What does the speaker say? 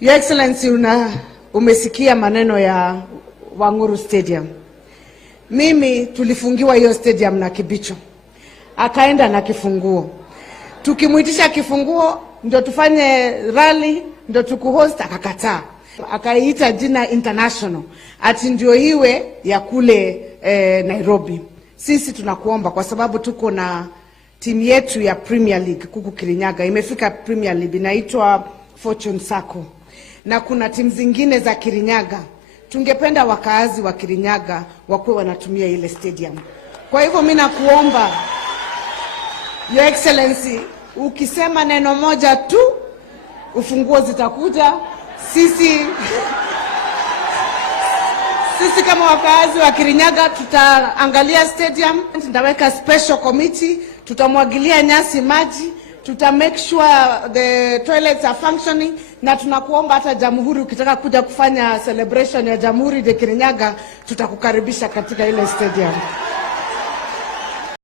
Your Excellency, umesikia maneno ya WANG'URU Stadium. Mimi tulifungiwa hiyo stadium na Kibicho. Akaenda na kifunguo. Tukimuitisha kifunguo ndio tufanye rally, ndio tukuhost, akakataa. Akaiita jina international. Ati ndio iwe ya kule Nairobi. Sisi tunakuomba kwa sababu tuko na timu yetu ya Premier League kuku Kirinyaga. Imefika Premier League inaitwa Fortune Sacco. Na kuna timu zingine za Kirinyaga. Tungependa wakaazi wa Kirinyaga wakuwe wanatumia ile stadium. Kwa hivyo mimi nakuomba Your Excellency, ukisema neno moja tu ufunguo zitakuja. Sisi kama wakaazi wa Kirinyaga tutaangalia stadium, tutaweka special committee, tutamwagilia nyasi maji, make sure the toilets are functioning, na tunakuomba hata Jamhuri ukitaka kuja kufanya celebration ya Jamhuri de Kirinyaga tutakukaribisha katika ile stadium.